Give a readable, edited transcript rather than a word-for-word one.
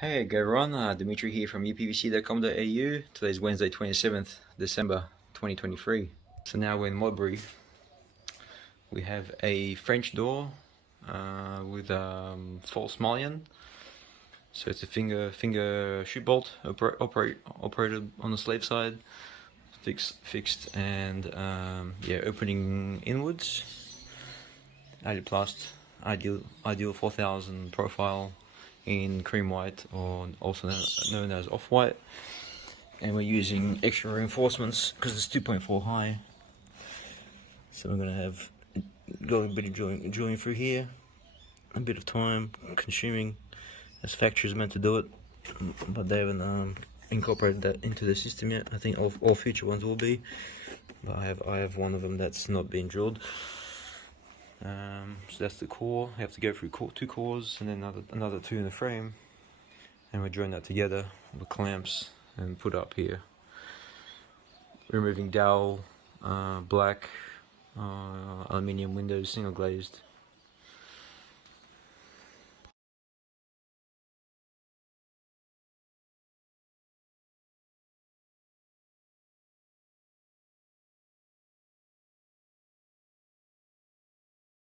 Hey, go Ron, Dimitri here from uPVC.com.au. Today's Wednesday, 27th December 2023. So now we're in Modbury. We have a French door with false mullion. So it's a finger shoot bolt operated on the slave side, fixed and yeah, opening inwards. Aluplast IDEAL 4000 profile in cream white, or also known as off-white, and we're using extra reinforcements because it's 2.4 high. So we're going to have a bit of drilling through here, a bit of time consuming, as factory's meant to do it, but they haven't incorporated that into the system yet. I think all future ones will be, but I have one of them that's not being drilled. So that's the core. You have to go through two cores and then another two in the frame, and we join that together with clamps and put up here. Removing dowel, black aluminium windows, single glazed.